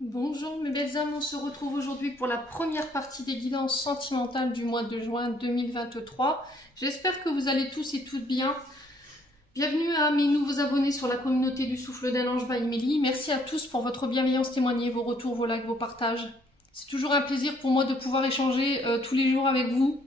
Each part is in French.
Bonjour mes belles âmes, on se retrouve aujourd'hui pour la première partie des guidances sentimentales du mois de juin 2023. J'espère que vous allez tous et toutes bien. Bienvenue à mes nouveaux abonnés sur la communauté du Souffle d'un Ange by Émilie. Merci à tous pour votre bienveillance témoignée, vos retours, vos likes, vos partages. C'est toujours un plaisir pour moi de pouvoir échanger tous les jours avec vous.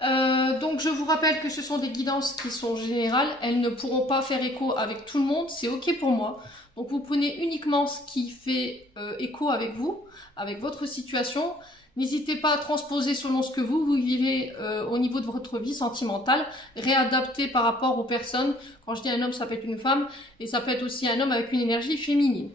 Donc je vous rappelle que ce sont des guidances qui sont générales, elles ne pourront pas faire écho avec tout le monde, c'est ok pour moi. Donc vous prenez uniquement ce qui fait écho avec vous, avec votre situation. N'hésitez pas à transposer selon ce que vous vivez au niveau de votre vie sentimentale, réadapter par rapport aux personnes. Quand je dis un homme, ça peut être une femme, et ça peut être aussi un homme avec une énergie féminine.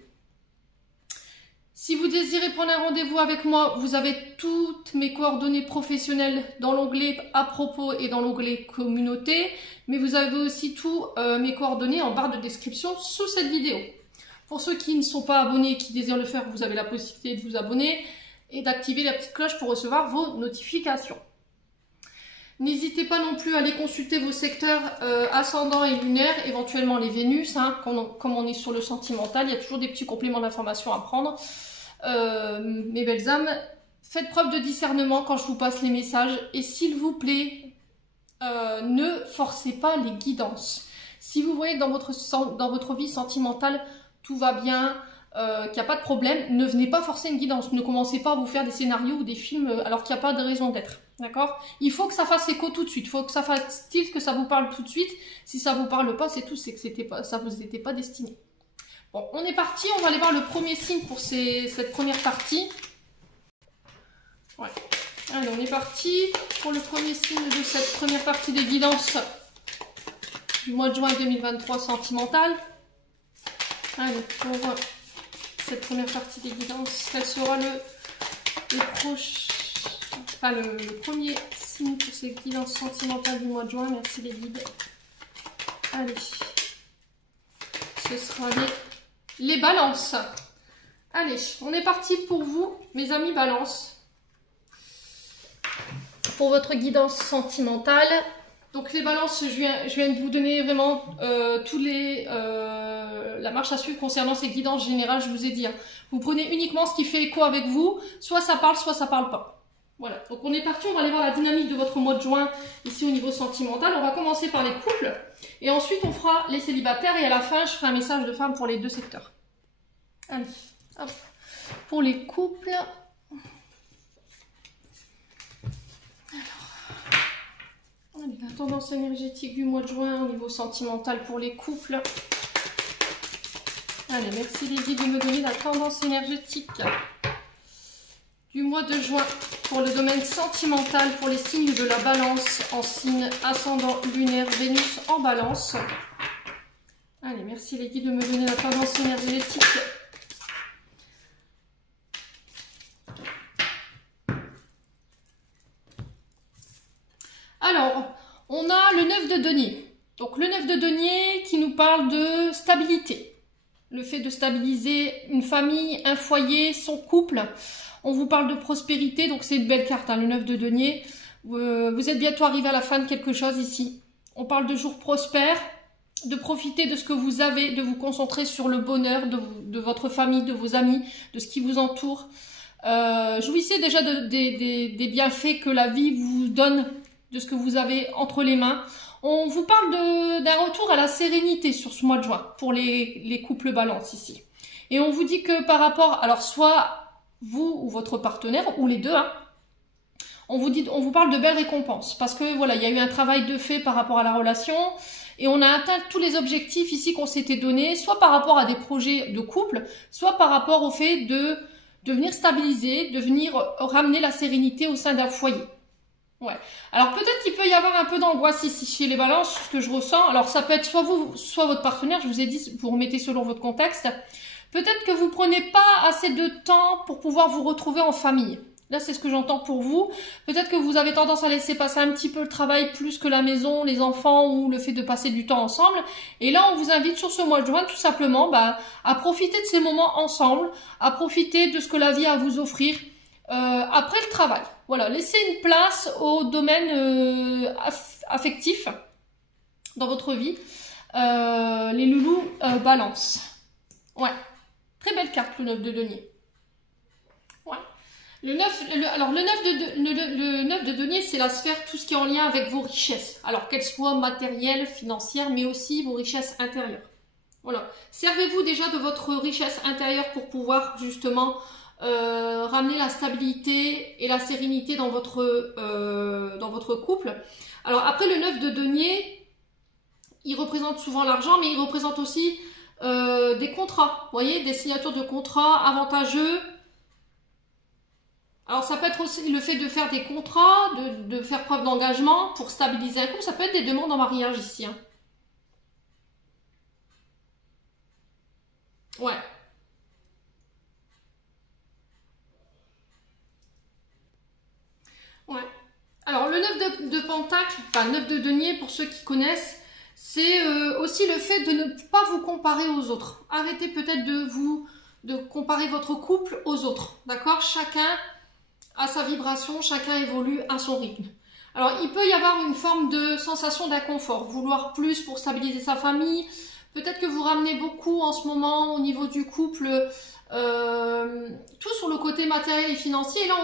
Si vous désirez prendre un rendez-vous avec moi, vous avez toutes mes coordonnées professionnelles dans l'onglet à propos et dans l'onglet communauté, mais vous avez aussi tous mes coordonnées en barre de description sous cette vidéo. Pour ceux qui ne sont pas abonnés et qui désirent le faire, vous avez la possibilité de vous abonner et d'activer la petite cloche pour recevoir vos notifications. N'hésitez pas non plus à aller consulter vos secteurs ascendants et lunaires, éventuellement les Vénus, hein, comme on est sur le sentimental, il y a toujours des petits compléments d'information à prendre. Mes belles âmes, faites preuve de discernement quand je vous passe les messages et s'il vous plaît, ne forcez pas les guidances. Si vous voyez que dans votre vie sentimentale, tout va bien, qu'il n'y a pas de problème, ne venez pas forcer une guidance. Ne commencez pas à vous faire des scénarios ou des films alors qu'il n'y a pas de raison d'être. D'accord? Il faut que ça fasse écho tout de suite. Il faut que ça fasse style, que ça vous parle tout de suite. Si ça ne vous parle pas, c'est tout, c'est que ça ne vous était pas destiné. Bon, on est parti. On va aller voir le premier signe pour cette première partie. Ouais. Allez, on est parti pour le premier signe de cette première partie des guidances du mois de juin 2023 sentimentale. Allez, pour cette première partie des guidances, quel sera le premier signe pour ces guidances sentimentales du mois de juin? Merci les guides. Allez, ce sera les balances. Allez, on est parti pour vous, mes amis balance, pour votre guidance sentimentale. Donc les balances, je viens de vous donner vraiment la marche à suivre concernant ces guidances générales, je vous ai dit. Hein. Vous prenez uniquement ce qui fait écho avec vous, soit ça parle pas. Voilà, donc on est parti, on va aller voir la dynamique de votre mois de juin ici au niveau sentimental. On va commencer par les couples et ensuite on fera les célibataires et à la fin je ferai un message de femme pour les deux secteurs. Allez, hop, pour les couples... La tendance énergétique du mois de juin au niveau sentimental pour les couples. Allez, merci les guides de me donner la tendance énergétique du mois de juin pour le domaine sentimental pour les signes de la balance en signe ascendant lunaire Vénus en balance. Allez, merci les guides de me donner la tendance énergétique. Alors, on a le 9 de denier. Donc le 9 de denier qui nous parle de stabilité. Le fait de stabiliser une famille, un foyer, son couple. On vous parle de prospérité, donc c'est une belle carte, hein, le 9 de denier. Vous êtes bientôt arrivé à la fin de quelque chose ici. On parle de jours prospères, de profiter de ce que vous avez, de vous concentrer sur le bonheur de votre famille, de vos amis, de ce qui vous entoure. Jouissez déjà des bienfaits que la vie vous donne, de ce que vous avez entre les mains. On vous parle d'un retour à la sérénité sur ce mois de juin pour les couples balance ici. Et on vous dit que par rapport, alors soit vous ou votre partenaire, ou les deux, hein, on vous parle de belles récompenses. Parce que voilà, il y a eu un travail de fait par rapport à la relation et on a atteint tous les objectifs ici qu'on s'était donnés, soit par rapport à des projets de couple, soit par rapport au fait de venir stabiliser, de venir ramener la sérénité au sein d'un foyer. Ouais. Alors peut-être qu'il peut y avoir un peu d'angoisse ici chez les balances, ce que je ressens. Alors ça peut être soit vous, soit votre partenaire, je vous ai dit, vous remettez selon votre contexte. Peut-être que vous prenez pas assez de temps pour pouvoir vous retrouver en famille. Là, c'est ce que j'entends pour vous. Peut-être que vous avez tendance à laisser passer un petit peu le travail plus que la maison, les enfants ou le fait de passer du temps ensemble. Et là, on vous invite sur ce mois de juin tout simplement à profiter de ces moments ensemble, à profiter de ce que la vie a à vous offrir. Après le travail, voilà, laissez une place au domaine affectif dans votre vie. Les loulous balance. Ouais, très belle carte, le 9 de denier. Ouais. Le 9, alors le 9 de denier, c'est la sphère, tout ce qui est en lien avec vos richesses. Alors qu'elles soient matérielles, financières, mais aussi vos richesses intérieures. Voilà. Servez-vous déjà de votre richesse intérieure pour pouvoir justement ramener la stabilité et la sérénité dans votre couple. Alors après le 9 de denier, il représente souvent l'argent, mais il représente aussi des contrats. Vous voyez, des signatures de contrats avantageux. Alors ça peut être aussi le fait de faire des contrats, de faire preuve d'engagement pour stabiliser un couple. Ça peut être des demandes en mariage ici. Hein. Ouais. Ouais. Alors le 9 de pentacle, enfin 9 de denier pour ceux qui connaissent, c'est aussi le fait de ne pas vous comparer aux autres. Arrêtez peut-être de comparer votre couple aux autres. D'accord? Chacun a sa vibration, chacun évolue à son rythme. Alors il peut y avoir une forme de sensation d'inconfort, vouloir plus pour stabiliser sa famille. Peut-être que vous ramenez beaucoup en ce moment au niveau du couple, tout sur le côté matériel et financier. Et là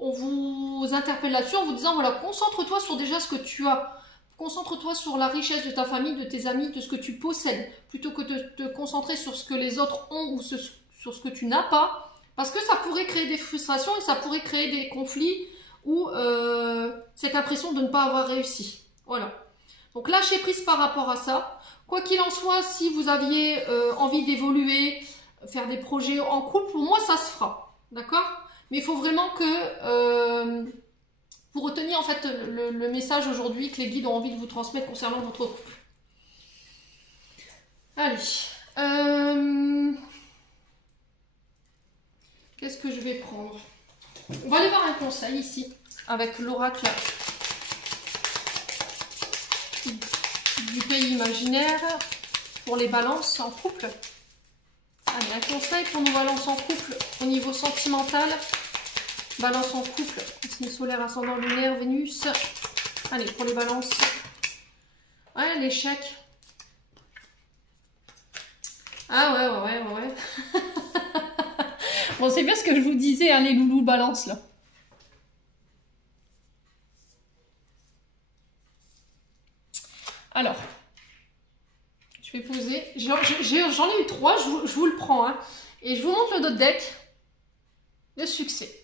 on vous interpelle là-dessus en vous disant, voilà, concentre-toi sur déjà ce que tu as. Concentre-toi sur la richesse de ta famille, de tes amis, de ce que tu possèdes, plutôt que de te concentrer sur ce que les autres ont ou sur ce que tu n'as pas. Parce que ça pourrait créer des frustrations et ça pourrait créer des conflits ou cette impression de ne pas avoir réussi. Voilà. Donc lâchez prise par rapport à ça. Quoi qu'il en soit, si vous aviez envie d'évoluer, faire des projets en couple, pour moi ça se fera. D'accord ? Mais il faut vraiment que, pour retenir en fait le message aujourd'hui que les guides ont envie de vous transmettre concernant votre couple. Allez. Qu'est-ce que je vais prendre? On va aller voir un conseil ici, avec l'oracle du pays imaginaire pour les balances en couple. Allez, un conseil pour nos balances en couple au niveau sentimental. Balance en couple, signe solaire, ascendant lunaire, Vénus. Allez, pour les balances. Ouais, l'échec. Ah ouais. Bon, c'est bien ce que je vous disais, hein, les loulous balance là. Alors, je vais poser. J'en ai eu 3, je vous le prends. Hein, et je vous montre le autre deck de succès.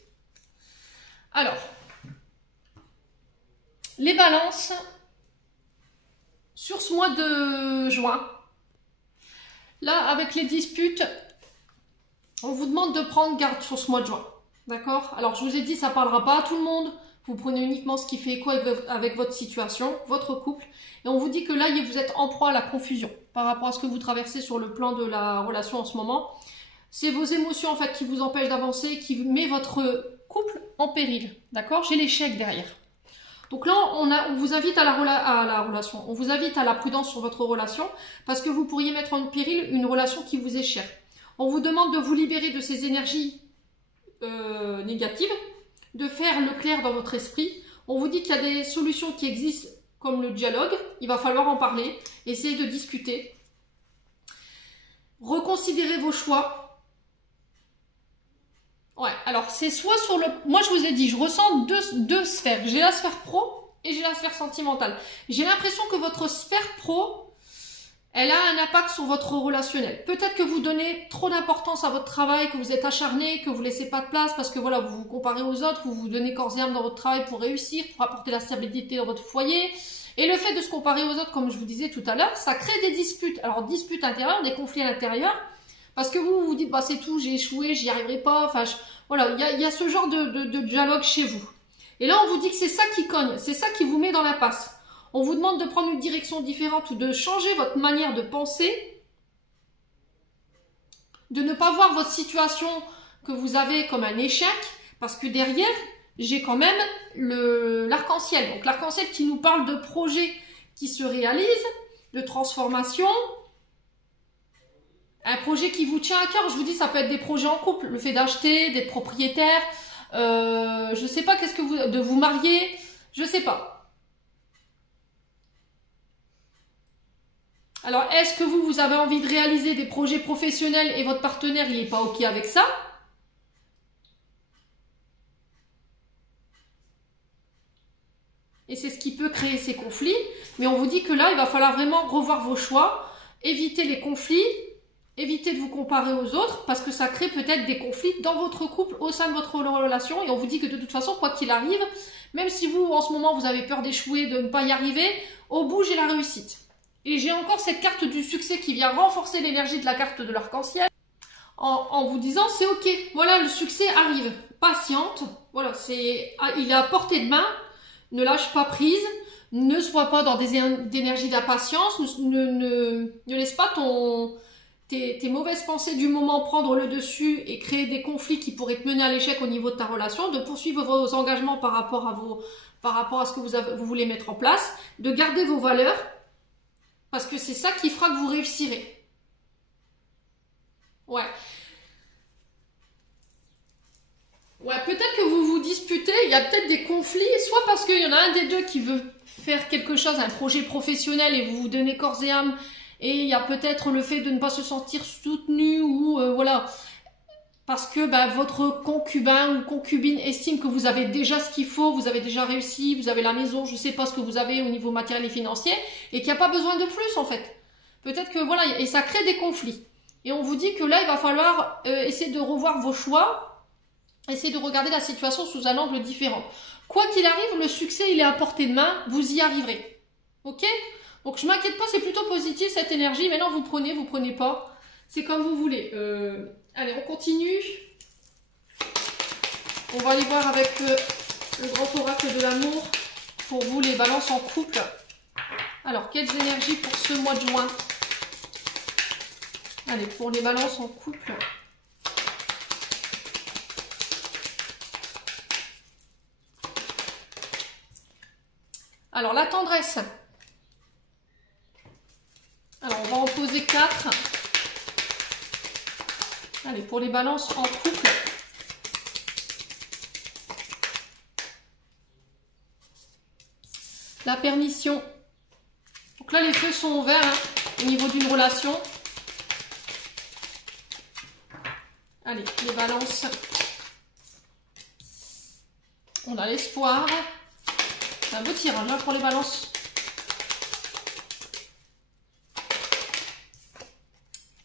Alors, les balances, sur ce mois de juin, là, avec les disputes, on vous demande de prendre garde sur ce mois de juin. D'accord? Alors, je vous ai dit, ça ne parlera pas à tout le monde. Vous prenez uniquement ce qui fait écho avec votre situation, votre couple. Et on vous dit que là, vous êtes en proie à la confusion par rapport à ce que vous traversez sur le plan de la relation en ce moment. C'est vos émotions, en fait, qui vous empêchent d'avancer, qui met votre couple en péril. D'accord? J'ai l'échec derrière. Donc là, on vous invite à la relation. On vous invite à la prudence sur votre relation parce que vous pourriez mettre en péril une relation qui vous est chère. On vous demande de vous libérer de ces énergies négatives, de faire le clair dans votre esprit. On vous dit qu'il y a des solutions qui existent comme le dialogue. Il va falloir en parler, essayer de discuter. Reconsidérez vos choix. Ouais, alors c'est soit sur le... Moi je vous ai dit, je ressens deux sphères. J'ai la sphère pro et j'ai la sphère sentimentale. J'ai l'impression que votre sphère pro, elle a un impact sur votre relationnel. Peut-être que vous donnez trop d'importance à votre travail, que vous êtes acharné, que vous ne laissez pas de place parce que voilà, vous vous comparez aux autres, vous vous donnez corps et âme dans votre travail pour réussir, pour apporter la stabilité dans votre foyer. Et le fait de se comparer aux autres, comme je vous disais tout à l'heure, ça crée des disputes. Alors disputes intérieures, des conflits à l'intérieur. Parce que vous vous dites, bah c'est tout, j'ai échoué, j'y arriverai pas. Enfin, voilà, il y a ce genre de dialogue chez vous. Et là, on vous dit que c'est ça qui cogne, c'est ça qui vous met dans l'impasse. On vous demande de prendre une direction différente ou de changer votre manière de penser, de ne pas voir votre situation que vous avez comme un échec, parce que derrière, j'ai quand même l'arc-en-ciel. Donc l'arc-en-ciel qui nous parle de projets qui se réalisent, de transformation. Un projet qui vous tient à cœur, je vous dis, ça peut être des projets en couple, le fait d'acheter, d'être propriétaire, je sais pas, de vous marier, je sais pas. Alors, est-ce que vous avez envie de réaliser des projets professionnels et votre partenaire, il n'est pas OK avec ça? Et c'est ce qui peut créer ces conflits. Mais on vous dit que là, il va falloir vraiment revoir vos choix, éviter les conflits, éviter de vous comparer aux autres, parce que ça crée peut-être des conflits dans votre couple, au sein de votre relation. Et on vous dit que de toute façon, quoi qu'il arrive, même si vous, en ce moment, vous avez peur d'échouer, de ne pas y arriver, au bout, j'ai la réussite. Et j'ai encore cette carte du succès qui vient renforcer l'énergie de la carte de l'arc-en-ciel, en vous disant, c'est OK, voilà, le succès arrive. Patiente, voilà, il est à portée de main. Ne lâche pas prise, ne sois pas dans des énergies d'impatience, ne laisse pas tes mauvaises pensées du moment prendre le dessus et créer des conflits qui pourraient te mener à l'échec au niveau de ta relation, de poursuivre vos engagements par rapport à ce que vous voulez mettre en place, de garder vos valeurs, parce que c'est ça qui fera que vous réussirez. Ouais. Ouais, peut-être que vous vous disputez, il y a peut-être des conflits, soit parce qu'il y en a un des deux qui veut faire quelque chose, un projet professionnel, et vous vous donnez corps et âme, et il y a peut-être le fait de ne pas se sentir soutenu, ou voilà, parce que votre concubin ou concubine estime que vous avez déjà ce qu'il faut, vous avez déjà réussi, vous avez la maison, je ne sais pas ce que vous avez au niveau matériel et financier, et qu'il n'y a pas besoin de plus en fait. Peut-être que voilà, et ça crée des conflits. Et on vous dit que là, il va falloir essayer de revoir vos choix, essayez de regarder la situation sous un angle différent. Quoi qu'il arrive, le succès, il est à portée de main, vous y arriverez. Ok? Donc je m'inquiète pas, c'est plutôt positif cette énergie. Maintenant, vous prenez pas. C'est comme vous voulez. Allez, on continue. On va aller voir avec le grand oracle de l'amour pour vous, les balances en couple. Alors, quelles énergies pour ce mois de juin? Allez, pour les balances en couple. Alors, la tendresse. Alors, on va en poser 4. Allez, pour les balances en couple. La permission. Donc là, les feux sont ouverts au niveau d'une relation. Allez, les balances. On a l'espoir. C'est un beau tirage pour les balances.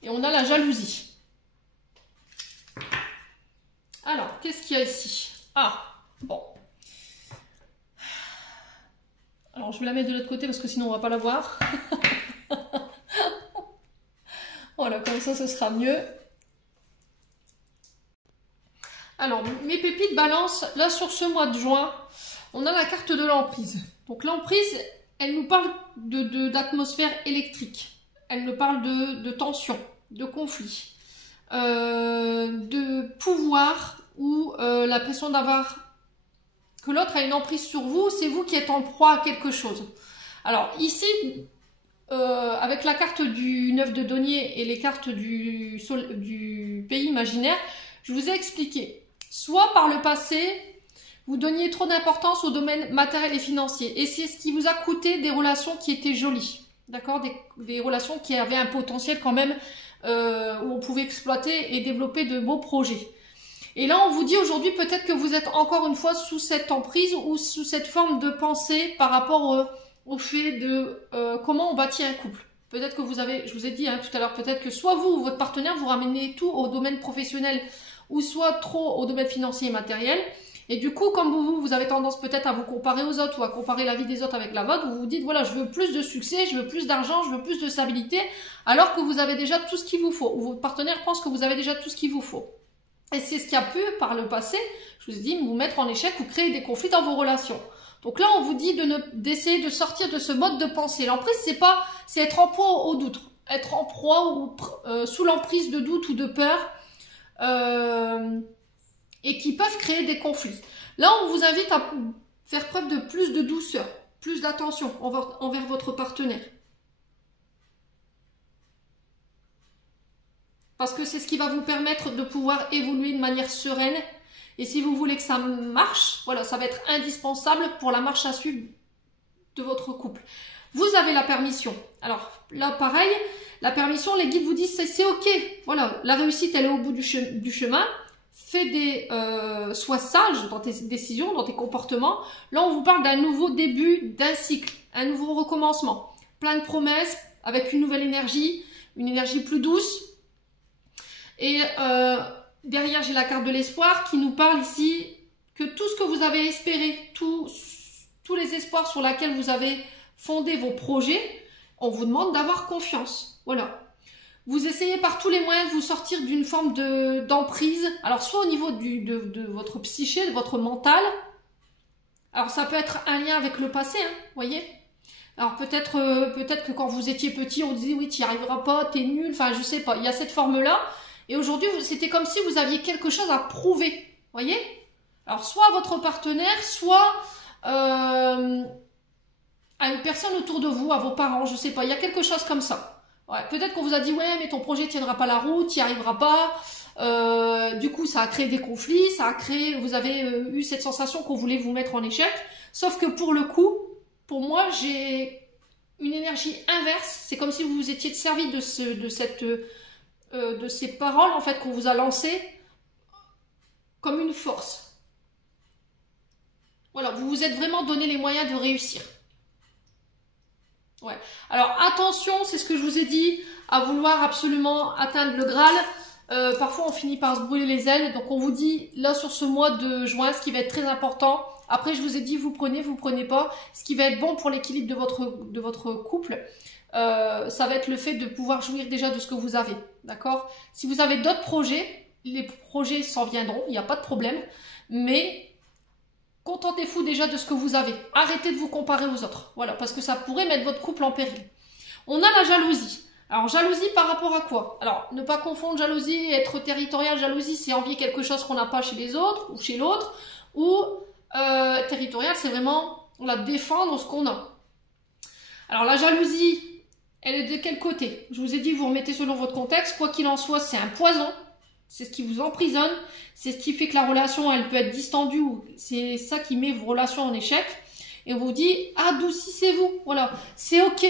Et on a la jalousie. Alors, qu'est-ce qu'il y a ici? Ah, bon. Alors, je vais la mettre de l'autre côté parce que sinon on ne va pas la voir. Voilà, comme ça, ce sera mieux. Alors, mes pépites balance, là, sur ce mois de juin, on a la carte de l'emprise. Donc, l'emprise, elle nous parle d'atmosphère électrique. Elle nous parle de tension, de conflit, de pouvoir ou la pression d'avoir que l'autre a une emprise sur vous, c'est vous qui êtes en proie à quelque chose. Alors ici, avec la carte du 9 de denier et les cartes du pays imaginaire, je vous ai expliqué. Soit par le passé, vous donniez trop d'importance au domaine matériel et financier. Et c'est ce qui vous a coûté des relations qui étaient jolies. D'accord, des relations qui avaient un potentiel quand même, où on pouvait exploiter et développer de beaux projets. Et là, on vous dit aujourd'hui peut-être que vous êtes encore une fois sous cette emprise ou sous cette forme de pensée par rapport au fait de comment on bâtit un couple. Peut-être que vous avez, je vous ai dit tout à l'heure, peut-être que soit vous ou votre partenaire, vous ramenez tout au domaine professionnel ou soit trop au domaine financier et matériel. Et du coup, comme vous avez tendance peut-être à vous comparer aux autres ou à comparer la vie des autres avec la vôtre, vous vous dites, voilà, je veux plus de succès, je veux plus d'argent, je veux plus de stabilité, alors que vous avez déjà tout ce qu'il vous faut, ou votre partenaire pense que vous avez déjà tout ce qu'il vous faut. Et c'est ce qui a pu, par le passé, je vous ai dit, vous mettre en échec ou créer des conflits dans vos relations. Donc là, on vous dit d'essayer de sortir de ce mode de pensée. L'emprise, c'est être en proie au doute, être en proie ou sous l'emprise de doute ou de peur, et qui peuvent créer des conflits. Là, on vous invite à faire preuve de plus de douceur, plus d'attention envers votre partenaire. Parce que c'est ce qui va vous permettre de pouvoir évoluer de manière sereine. Et si vous voulez que ça marche, voilà, ça va être indispensable pour la marche à suivre de votre couple. Vous avez la permission. Alors là, pareil, la permission, les guides vous disent c'est ok. Voilà, la réussite, elle est au bout du chemin. Sois sage dans tes décisions, dans tes comportements. Là, on vous parle d'un nouveau début, d'un cycle, un nouveau recommencement. Plein de promesses, avec une nouvelle énergie, une énergie plus douce. Et derrière, j'ai la carte de l'espoir qui nous parle ici que tout ce que vous avez espéré, tous les espoirs sur lesquels vous avez fondé vos projets, on vous demande d'avoir confiance. Voilà. Vous essayez par tous les moyens de vous sortir d'une forme d'emprise. Alors, soit au niveau de votre psyché, de votre mental. Alors, ça peut être un lien avec le passé, hein, voyez. Alors, peut-être que quand vous étiez petit, on disait, oui, tu n'y arriveras pas, t'es nul. Enfin, je sais pas. Il y a cette forme-là. Et aujourd'hui, c'était comme si vous aviez quelque chose à prouver. Voyez? Alors, soit à votre partenaire, soit à une personne autour de vous, à vos parents, je sais pas. Il y a quelque chose comme ça. Ouais, peut-être qu'on vous a dit, ouais, mais ton projet ne tiendra pas la route, tu n'y arriveras pas. Du coup, ça a créé des conflits, vous avez eu cette sensation qu'on voulait vous mettre en échec. Sauf que pour le coup, pour moi, j'ai une énergie inverse. C'est comme si vous vous étiez servi de ces paroles, en fait, qu'on vous a lancées comme une force. Voilà, vous vous êtes vraiment donné les moyens de réussir. Ouais. Alors attention, c'est ce que je vous ai dit, à vouloir absolument atteindre le Graal. Parfois on finit par se brûler les ailes. Donc on vous dit là sur ce mois de juin, ce qui va être très important. Après je vous ai dit vous prenez pas. Ce qui va être bon pour l'équilibre de votre couple, ça va être le fait de pouvoir jouir déjà de ce que vous avez. D'accord? Si vous avez d'autres projets, les projets s'en viendront, il n'y a pas de problème. Mais contentez-vous déjà de ce que vous avez. Arrêtez de vous comparer aux autres. Voilà, parce que ça pourrait mettre votre couple en péril. On a la jalousie. Alors, jalousie par rapport à quoi? Alors, ne pas confondre jalousie et être territorial. Jalousie, c'est envier quelque chose qu'on n'a pas chez les autres ou chez l'autre. Ou territorial, c'est vraiment défendre ce qu'on a. Alors, la jalousie, elle est de quel côté? Je vous ai dit, vous remettez selon votre contexte. Quoi qu'il en soit, c'est un poison. C'est ce qui vous emprisonne, c'est ce qui fait que la relation, elle peut être distendue, c'est ça qui met vos relations en échec. Et on vous dit, adoucissez-vous, voilà, c'est ok.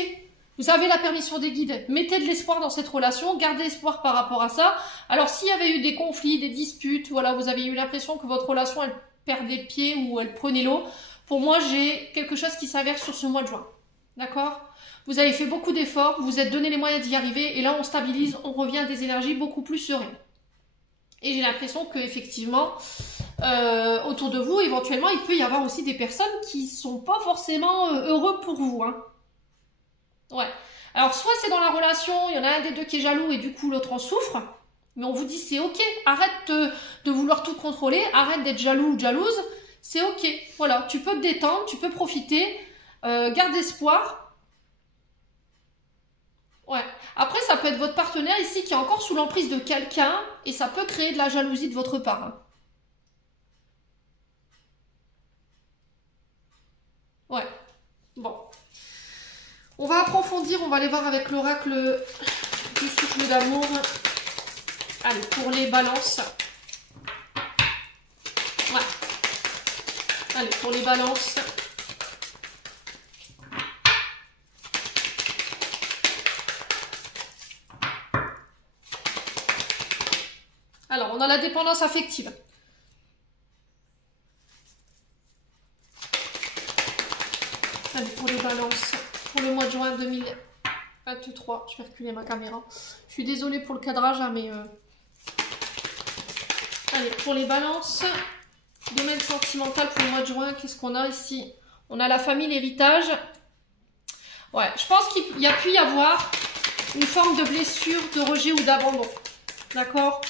Vous avez la permission des guides, mettez de l'espoir dans cette relation, gardez espoir par rapport à ça. Alors s'il y avait eu des conflits, des disputes, voilà, vous avez eu l'impression que votre relation, elle perdait pied ou elle prenait l'eau, pour moi, j'ai quelque chose qui s'avère sur ce mois de juin. D'accord? Vous avez fait beaucoup d'efforts, vous vous êtes donné les moyens d'y arriver, et là, on stabilise, on revient à des énergies beaucoup plus sereines. Et j'ai l'impression qu'effectivement, autour de vous, éventuellement, il peut y avoir aussi des personnes qui ne sont pas forcément heureux pour vous. Hein. Ouais. Alors, soit c'est dans la relation, il y en a un des deux qui est jaloux et du coup, l'autre en souffre. Mais on vous dit, c'est ok, arrête de vouloir tout contrôler, arrête d'être jaloux ou jalouse, c'est ok. Voilà, tu peux te détendre, tu peux profiter, garde espoir. Ouais. Après, ça peut être votre partenaire ici qui est encore sous l'emprise de quelqu'un et ça peut créer de la jalousie de votre part. Hein. Ouais. Bon. On va approfondir, on va aller voir avec l'oracle du souffle d'amour. Allez, pour les balances. Ouais. Allez, pour les balances. Alors, on a la dépendance affective. Allez, pour les balances, pour le mois de juin 2023, je vais reculer ma caméra. Je suis désolée pour le cadrage, hein, mais... Allez, pour les balances, domaine sentimental pour le mois de juin, qu'est-ce qu'on a ici? On a la famille, l'héritage. Ouais, je pense qu'il y a pu y avoir une forme de blessure, de rejet ou d'abandon. D'accord?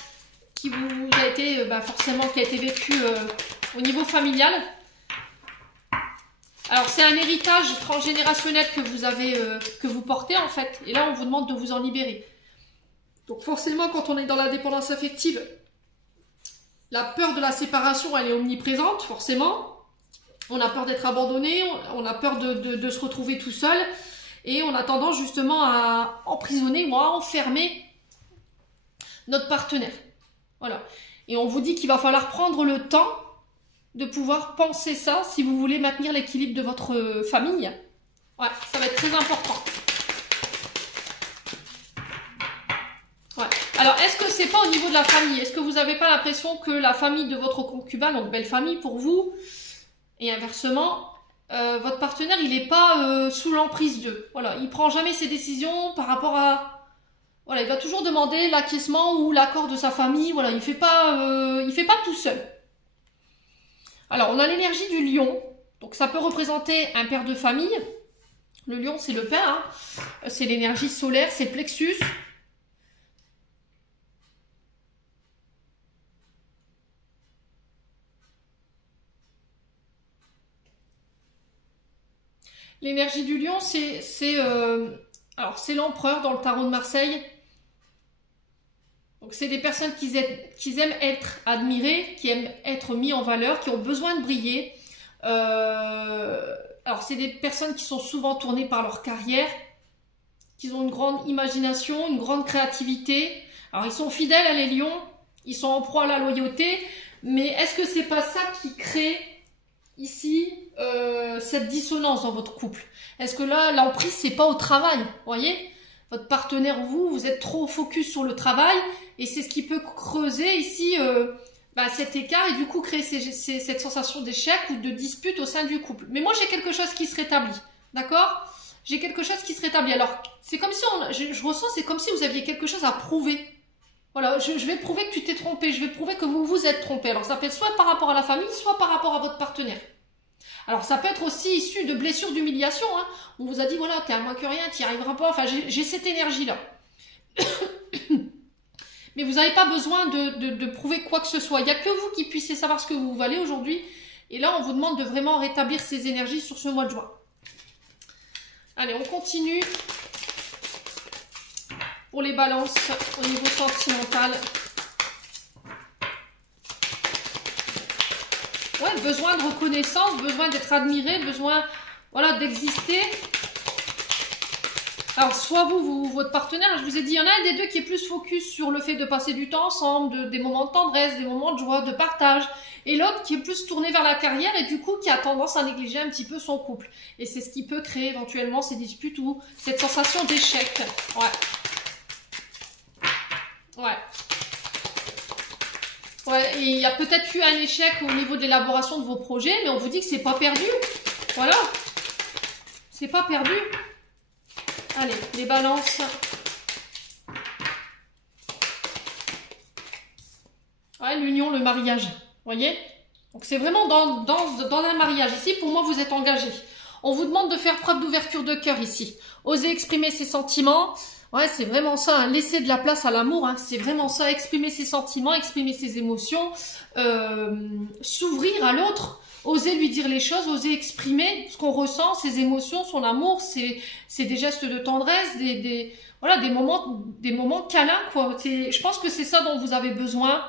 Qui vous a été forcément qui a été vécu au niveau familial. Alors c'est un héritage transgénérationnel que vous avez que vous portez en fait, et là on vous demande de vous en libérer. Donc forcément quand on est dans la dépendance affective, la peur de la séparation elle est omniprésente forcément. On a peur d'être abandonné, on a peur de se retrouver tout seul, et on a tendance justement à emprisonner ou à enfermer notre partenaire. Voilà. Et on vous dit qu'il va falloir prendre le temps de pouvoir penser ça si vous voulez maintenir l'équilibre de votre famille. Ouais, ça va être très important. Ouais. Alors, est-ce que c'est pas au niveau de la famille? Est-ce que vous n'avez pas l'impression que la famille de votre concubin, donc belle famille pour vous, et inversement, votre partenaire, il n'est pas sous l'emprise d'eux. Voilà, il prend jamais ses décisions par rapport à... Voilà, il va toujours demander l'acquiescement ou l'accord de sa famille. Voilà, il fait pas tout seul. Alors, on a l'énergie du lion. Donc, ça peut représenter un père de famille. Le lion, c'est le père. Hein. C'est l'énergie solaire, c'est le plexus. L'énergie du lion, c'est l'empereur dans le tarot de Marseille. Donc, c'est des personnes qui aiment être admirées, qui aiment être mis en valeur, qui ont besoin de briller. Alors, c'est des personnes qui sont souvent tournées par leur carrière, qui ont une grande imagination, une grande créativité. Alors, ils sont fidèles à les lions, ils sont en proie à la loyauté, mais est-ce que c'est pas ça qui crée ici cette dissonance dans votre couple? Est-ce que là, l'emprise, c'est pas au travail, voyez? Votre partenaire, vous êtes trop focus sur le travail, et c'est ce qui peut creuser ici cet écart, et du coup créer cette sensation d'échec ou de dispute au sein du couple. Mais moi, j'ai quelque chose qui se rétablit, d'accord? J'ai quelque chose qui se rétablit. Alors, c'est comme si, je ressens, c'est comme si vous aviez quelque chose à prouver. Voilà, je vais prouver que tu t'es trompé, je vais prouver que vous vous êtes trompé. Alors, ça peut être soit par rapport à la famille, soit par rapport à votre partenaire. Alors, ça peut être aussi issu de blessures d'humiliation. Hein. On vous a dit, voilà, t'es à moins que rien, t'y arriveras pas. Enfin, j'ai cette énergie-là. Mais vous n'avez pas besoin de prouver quoi que ce soit. Il n'y a que vous qui puissiez savoir ce que vous valez aujourd'hui. Et là, on vous demande de vraiment rétablir ces énergies sur ce mois de juin. Allez, on continue. Pour les balances au niveau sentimental. Ouais, besoin de reconnaissance, besoin d'être admiré, besoin d'exister. Alors, soit votre partenaire, je vous ai dit, il y en a un des deux qui est plus focus sur le fait de passer du temps ensemble, des moments de tendresse, des moments de joie, de partage. Et l'autre qui est plus tourné vers la carrière et du coup qui a tendance à négliger un petit peu son couple. Et c'est ce qui peut créer éventuellement ces disputes ou cette sensation d'échec. Ouais. Ouais. Ouais, et il y a peut-être eu un échec au niveau de l'élaboration de vos projets, mais on vous dit que c'est pas perdu. Voilà. C'est pas perdu. Allez, les balances. Ouais, l'union, le mariage. Vous voyez? Donc c'est vraiment dans un mariage. Ici, pour moi, vous êtes engagé. On vous demande de faire preuve d'ouverture de cœur ici. Oser exprimer ses sentiments. Ouais, c'est vraiment ça, hein. Laisser de la place à l'amour, hein. C'est vraiment ça, exprimer ses sentiments, exprimer ses émotions, s'ouvrir à l'autre, oser lui dire les choses, oser exprimer ce qu'on ressent, ses émotions, son amour, c'est des gestes de tendresse, des moments câlins, quoi. Je pense que c'est ça dont vous avez besoin.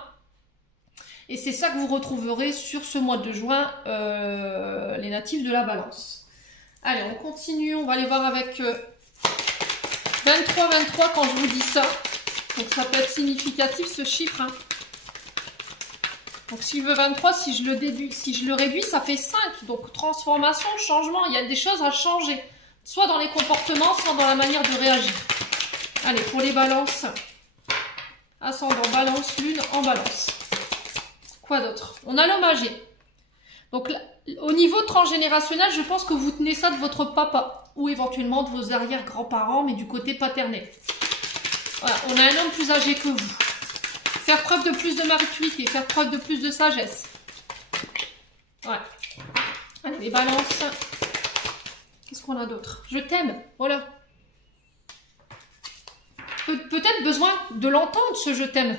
Et c'est ça que vous retrouverez sur ce mois de juin, les natifs de la Balance. Allez, on continue, on va aller voir avec 23 quand je vous dis ça. Donc ça peut être significatif ce chiffre. Hein. Donc si je veux 23, si je le réduis, ça fait 5. Donc transformation, changement, il y a des choses à changer. Soit dans les comportements, soit dans la manière de réagir. Allez, pour les balances. Ascendant balance, lune en balance. Quoi d'autre? On a l'homme âgé. Donc là, au niveau transgénérationnel, je pense que vous tenez ça de votre papa. Ou éventuellement de vos arrière-grands-parents, mais du côté paternel. Voilà, on a un homme plus âgé que vous. Faire preuve de plus de maturité, faire preuve de plus de sagesse. Ouais. Allez, les balances. Qu'est-ce qu'on a d'autre? Je t'aime, voilà. Peut-être besoin de l'entendre, ce je t'aime.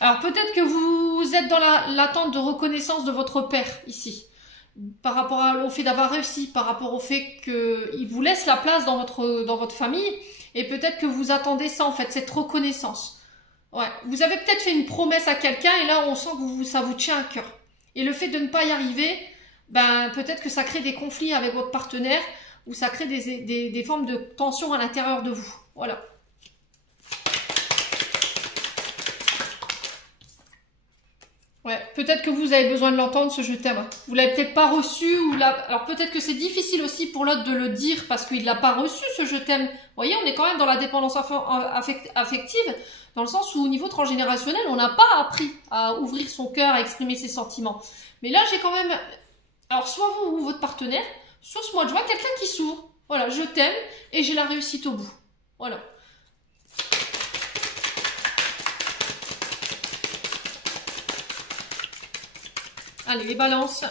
Alors peut-être que vous êtes dans l'attente de reconnaissance de votre père, ici. Par rapport au fait d'avoir réussi, par rapport au fait qu'il vous laisse la place dans votre famille, et peut-être que vous attendez ça en fait, cette reconnaissance. Ouais, vous avez peut-être fait une promesse à quelqu'un et là on sent que ça vous tient à cœur. Et le fait de ne pas y arriver, peut-être que ça crée des conflits avec votre partenaire ou ça crée des formes de tension à l'intérieur de vous. Voilà. Ouais, peut-être que vous avez besoin de l'entendre, ce je t'aime. Vous l'avez peut-être pas reçu, ou alors peut-être que c'est difficile aussi pour l'autre de le dire parce qu'il l'a pas reçu, ce je t'aime. Vous voyez, on est quand même dans la dépendance affective, dans le sens où au niveau transgénérationnel, on n'a pas appris à ouvrir son cœur, à exprimer ses sentiments. Mais là, j'ai quand même, alors soit vous ou votre partenaire, sur ce mois de juin, quelqu'un qui s'ouvre. Voilà, je t'aime et j'ai la réussite au bout. Voilà. Allez, les balances.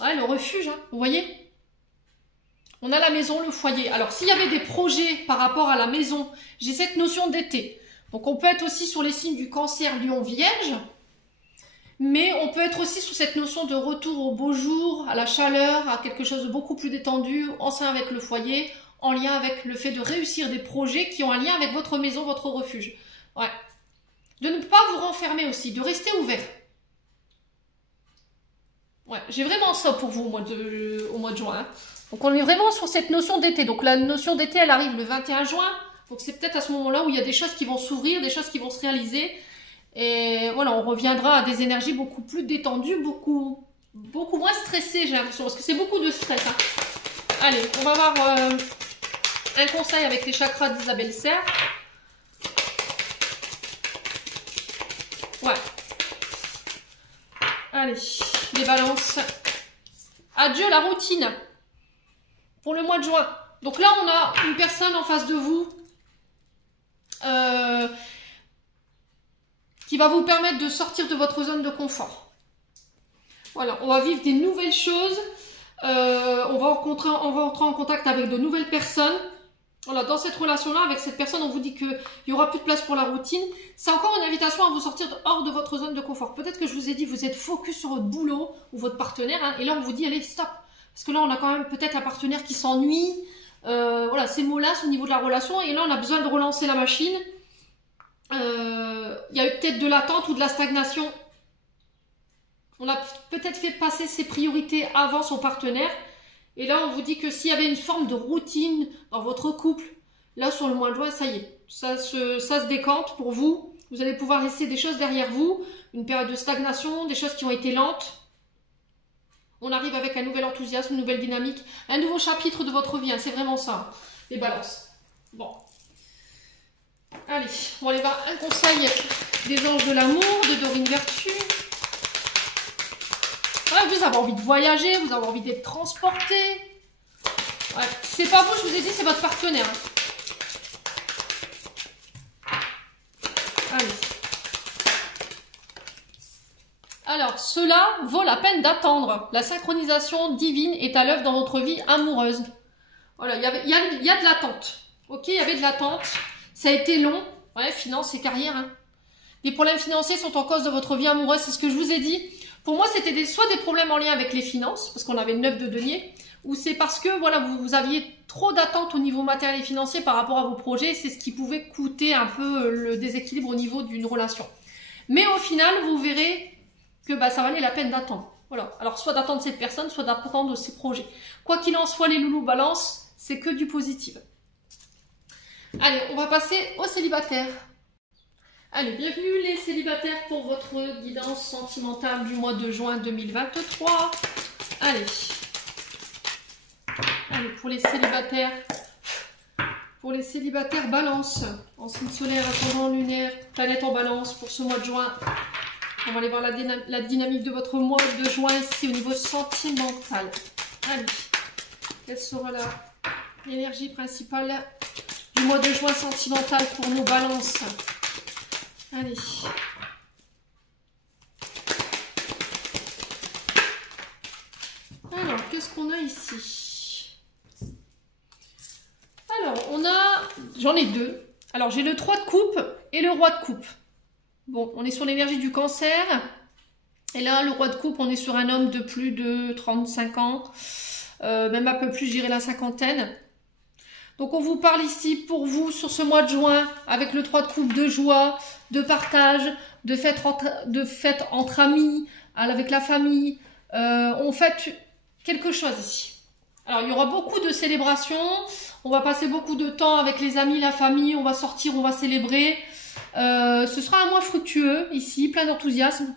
Ouais, le refuge, hein, vous voyez? On a la maison, le foyer. Alors, s'il y avait des projets par rapport à la maison, j'ai cette notion d'été. Donc, on peut être aussi sur les signes du Cancer, Lion, Vierge. Mais on peut être aussi sous cette notion de retour au beau jour, à la chaleur, à quelque chose de beaucoup plus détendu, en lien avec le foyer, en lien avec le fait de réussir des projets qui ont un lien avec votre maison, votre refuge. Ouais. De ne pas vous renfermer aussi, de rester ouvert. Ouais, j'ai vraiment ça pour vous au mois de juin. Hein. Donc on est vraiment sur cette notion d'été. Donc la notion d'été, elle arrive le 21 juin. Donc c'est peut-être à ce moment-là où il y a des choses qui vont s'ouvrir, des choses qui vont se réaliser. Et voilà, on reviendra à des énergies beaucoup plus détendues, beaucoup moins stressées, j'ai l'impression. Parce que c'est beaucoup de stress. Hein. Allez, on va voir un conseil avec les chakras d'Isabelle Serre. Ouais. Allez, les balances. Adieu la routine. Pour le mois de juin. Donc là, on a une personne en face de vous qui va vous permettre de sortir de votre zone de confort. Voilà, on va vivre des nouvelles choses. On va entrer en contact avec de nouvelles personnes. Voilà, dans cette relation-là, avec cette personne, on vous dit qu'il n'y aura plus de place pour la routine. C'est encore une invitation à vous sortir hors de votre zone de confort. Peut-être que je vous ai dit, vous êtes focus sur votre boulot ou votre partenaire. Hein, et là, on vous dit, allez, stop. Parce que là, on a quand même peut-être un partenaire qui s'ennuie. Voilà, c'est mollasse au niveau de la relation. Et là, on a besoin de relancer la machine. Il y a eu peut-être de l'attente ou de la stagnation. On a peut-être fait passer ses priorités avant son partenaire. Et là, on vous dit que s'il y avait une forme de routine dans votre couple, là, sur le mois de juin, ça y est, ça se décante pour vous. Vous allez pouvoir laisser des choses derrière vous, une période de stagnation, des choses qui ont été lentes. On arrive avec un nouvel enthousiasme, une nouvelle dynamique, un nouveau chapitre de votre vie. Hein, c'est vraiment ça, hein, les balances. Bon. Allez, on va aller voir un conseil des anges de l'amour, de Dorine Vertu. Ouais, vous avez envie de voyager, vous avez envie d'être transporté. Ouais, c'est pas vous, je vous ai dit, c'est votre partenaire. Allez. Alors, cela vaut la peine d'attendre. La synchronisation divine est à l'œuvre dans votre vie amoureuse. Voilà, il y a de l'attente. Ok, il y avait de l'attente. Ça a été long. Ouais, finances et carrière. Hein. Les problèmes financiers sont en cause de votre vie amoureuse, c'est ce que je vous ai dit. Pour moi, c'était soit des problèmes en lien avec les finances, parce qu'on avait le 9 de denier, ou c'est parce que voilà, vous aviez trop d'attentes au niveau matériel et financier par rapport à vos projets, c'est ce qui pouvait coûter un peu le déséquilibre au niveau d'une relation. Mais au final, vous verrez que bah, ça valait la peine d'attendre. Voilà. Alors, soit d'attendre cette personne, soit d'attendre ses projets. Quoi qu'il en soit, les loulous balance, c'est que du positif. Allez, on va passer aux célibataires. Allez, bienvenue les célibataires pour votre guidance sentimentale du mois de juin 2023. Allez, pour les célibataires balance, en signe solaire, ascendant lunaire, planète en balance pour ce mois de juin. On va aller voir la dynamique de votre mois de juin ici au niveau sentimental. Allez, quelle sera l'énergie principale du mois de juin sentimental pour nos balances? Allez. Alors, qu'est-ce qu'on a ici? Alors, j'en ai deux. Alors, j'ai le 3 de coupe et le roi de coupe. Bon, on est sur l'énergie du cancer. Et là, le roi de coupe, on est sur un homme de plus de 35 ans. Même un peu plus, je dirais la cinquantaine. Donc on vous parle ici pour vous sur ce mois de juin avec le 3 de coupe de joie, de partage, de fête entre amis, avec la famille. On fête quelque chose ici. Alors il y aura beaucoup de célébrations, on va passer beaucoup de temps avec les amis, la famille, on va sortir, on va célébrer. Ce sera un mois fructueux ici, plein d'enthousiasme.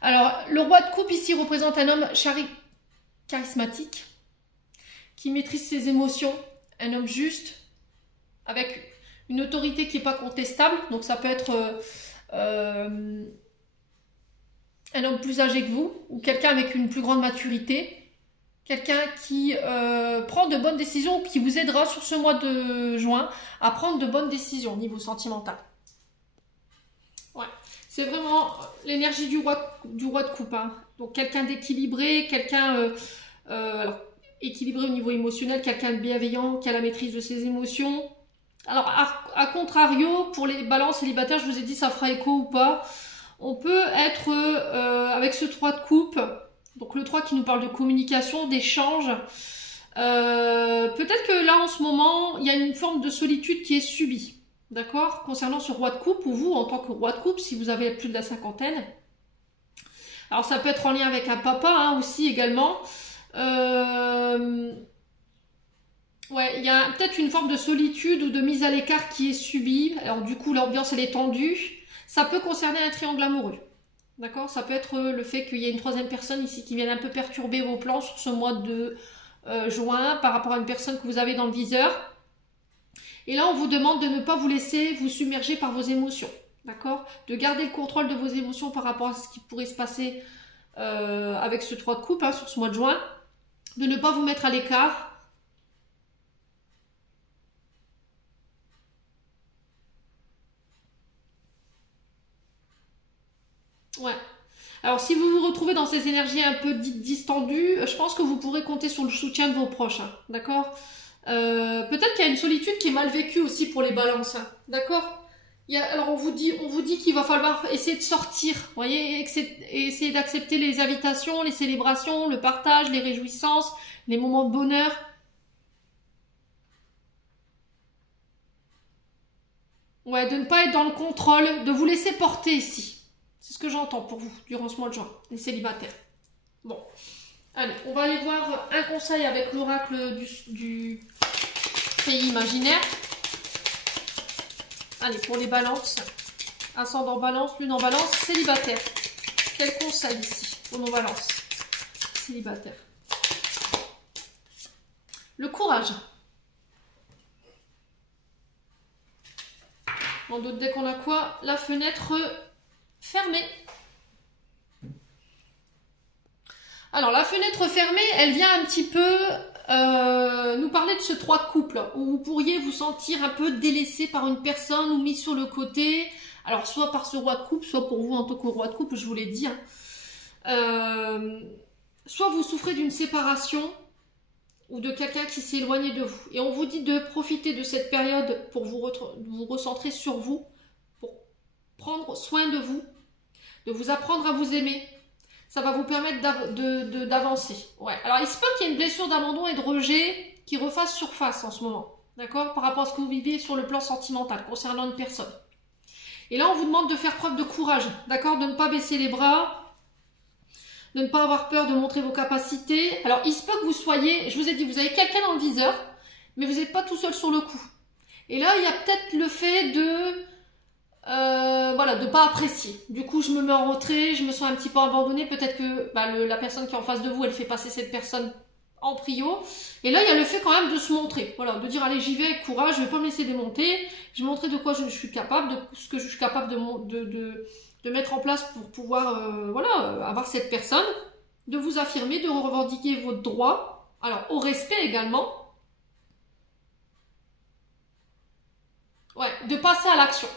Alors, le roi de coupe ici représente un homme charismatique, qui maîtrise ses émotions, un homme juste, avec une autorité qui n'est pas contestable. Donc ça peut être un homme plus âgé que vous, ou quelqu'un avec une plus grande maturité, quelqu'un qui prend de bonnes décisions, qui vous aidera sur ce mois de juin à prendre de bonnes décisions au niveau sentimental. Ouais. C'est vraiment l'énergie du roi de coupe. Hein. Donc quelqu'un d'équilibré, quelqu'un équilibré au niveau émotionnel, quelqu'un de bienveillant, qui a la maîtrise de ses émotions. Alors à contrario, pour les balances célibataires, je vous ai dit ça fera écho ou pas. On peut être avec ce 3 de coupe, donc le 3 qui nous parle de communication, d'échange. Peut-être que là en ce moment, il y a une forme de solitude qui est subie. D'accord? Concernant ce roi de coupe, ou vous, en tant que roi de coupe, si vous avez plus de la cinquantaine. Alors, ça peut être en lien avec un papa, hein, aussi, également. Ouais, il y a peut-être une forme de solitude ou de mise à l'écart qui est subie. Alors, du coup, l'ambiance, elle est tendue. Ça peut concerner un triangle amoureux. D'accord? Ça peut être le fait qu'il y ait une troisième personne ici qui vienne un peu perturber vos plans sur ce mois de juin par rapport à une personne que vous avez dans le viseur. Et là, on vous demande de ne pas vous laisser vous submerger par vos émotions, d'accord? De garder le contrôle de vos émotions par rapport à ce qui pourrait se passer avec ce 3 de coupe, hein, sur ce mois de juin. De ne pas vous mettre à l'écart. Ouais. Alors, si vous vous retrouvez dans ces énergies un peu distendues, je pense que vous pourrez compter sur le soutien de vos proches, hein, d'accord? Peut-être qu'il y a une solitude qui est mal vécue aussi pour les balances, hein, d'accord? Alors on vous dit qu'il va falloir essayer de sortir, vous voyez, essayer d'accepter les invitations, les célébrations, le partage, les réjouissances, les moments de bonheur. Ouais, de ne pas être dans le contrôle, de vous laisser porter ici. C'est ce que j'entends pour vous durant ce mois de juin, les célibataires. Bon. Allez, on va aller voir un conseil avec l'oracle du pays imaginaire. Allez, pour les balances, ascendant balance, lune en balance, célibataire. Quel conseil ici pour nos balances célibataires? Le courage. Dans d'autres decks, on a quoi? La fenêtre fermée. Alors, la fenêtre fermée, elle vient un petit peu nous parler de ce 3 de couple, où vous pourriez vous sentir un peu délaissé par une personne ou mis sur le côté. Alors, soit par ce roi de couple, soit pour vous en tant que roi de couple, je vous l'ai dit. Hein. Soit vous souffrez d'une séparation ou de quelqu'un qui s'est éloigné de vous. Et on vous dit de profiter de cette période pour vous recentrer sur vous, pour prendre soin de vous apprendre à vous aimer. Ça va vous permettre d'avancer. Ouais. Alors, il se peut qu'il y ait une blessure d'abandon et de rejet qui refasse surface en ce moment. D'accord? Par rapport à ce que vous vivez sur le plan sentimental concernant une personne. Et là, on vous demande de faire preuve de courage. D'accord? De ne pas baisser les bras. De ne pas avoir peur de montrer vos capacités. Alors, il se peut que vous soyez... Je vous ai dit, vous avez quelqu'un dans le viseur, mais vous n'êtes pas tout seul sur le coup. Et là, il y a peut-être le fait de... voilà, de pas apprécier. Du coup, je me mets en retrait, je me sens un petit peu abandonnée. Peut-être que la personne qui est en face de vous, elle fait passer cette personne en prio. Et là, il y a le fait quand même de se montrer. Voilà, de dire, allez, j'y vais avec courage, je vais pas me laisser démonter. Je vais montrer de quoi je suis capable, de ce que je suis capable de mettre en place pour pouvoir, voilà, avoir cette personne. De vous affirmer, de revendiquer votre droit. Alors, au respect également. Ouais, de passer à l'action.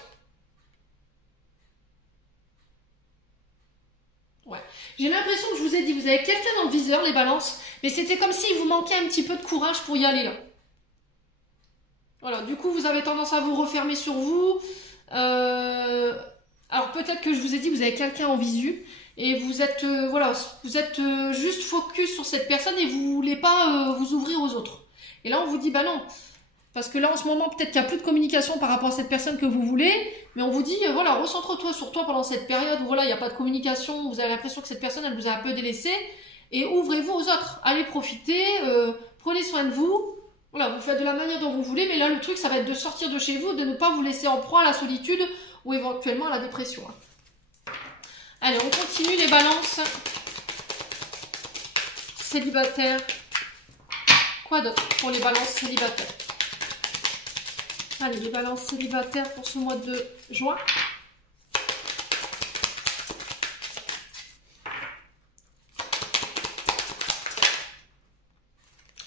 Ouais. J'ai l'impression que je vous ai dit, vous avez quelqu'un dans le viseur, les balances, mais c'était comme s'il vous manquait un petit peu de courage pour y aller là. Voilà, du coup, vous avez tendance à vous refermer sur vous. Alors peut-être que je vous ai dit, vous avez quelqu'un en visu et vous êtes, voilà, vous êtes juste focus sur cette personne et vous voulez pas vous ouvrir aux autres. Et là, on vous dit, bah non. Parce que là, en ce moment, peut-être qu'il n'y a plus de communication par rapport à cette personne que vous voulez, mais on vous dit, voilà, recentre-toi sur toi pendant cette période où voilà, il n'y a pas de communication, vous avez l'impression que cette personne, elle vous a un peu délaissé, et ouvrez-vous aux autres. Allez profiter, prenez soin de vous, Voilà, vous faites de la manière dont vous voulez, mais là, le truc, ça va être de sortir de chez vous, de ne pas vous laisser en proie à la solitude ou éventuellement à la dépression. Allez, on continue les balances. Célibataires. Quoi d'autre pour les balances célibataires? Allez, les balances célibataires pour ce mois de juin.